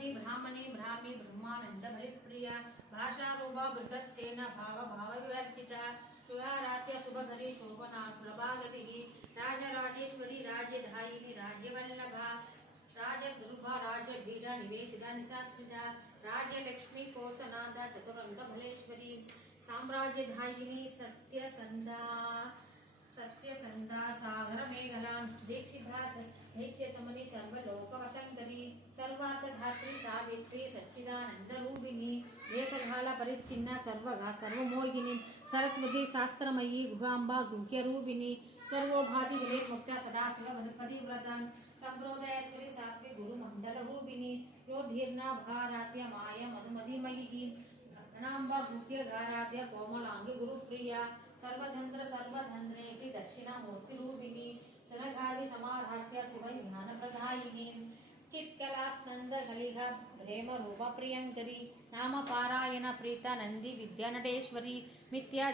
श्रीमती ब्राह्मणी ब्राह्मी ब्रह्मानंद भरिप्रिया भाषारूपा बृहत्सेना भाव विवर्जिता शुभाराध्य शुभकरी शोभना सुलभागति राजराजेश्वरी राज्यधायिनी राज्यवल्लभा राजदुर्गा राजबीड निवेशिता निशास्त्रिता राज्यलक्ष्मी कोसनादा चतुरंग भलेश्वरी साम्राज्यधायिनी सत्यसंधा सागर मेघला दीक्षिता दैत्यसमनि सर्वलोकवशंकरी सर्वार्थधात्री सावित्री सच्चिदानंद रूपिणी देशकाल परिच्छिन्ना सर्वगा सर्वमोहिनी सरस्वती शास्त्रमयी गुगांबा गुह्यरूपिणी सर्वोभाति विलेमुक्ता सदाशिव पतिव्रता संप्रोदयेश्वरी सात्विक गुरुमंडलरूपिणी योधीर्णा भाराध्य माया मधुमतिमयी गणांबा गुह्यधाराध्य कोमलांगी गुरुप्रिया सर्वतंत्र सर्वतंत्रेशि दक्षिणामूर्ति रूपिणी सनगादि समाराध्य शिव ज्ञान प्रदायिनी चित्कला स्कंद कलिघ प्रेम रूप प्रियंकरी नाम पारायण प्रीता नंदी विद्या नटेश्वरी मिथ्या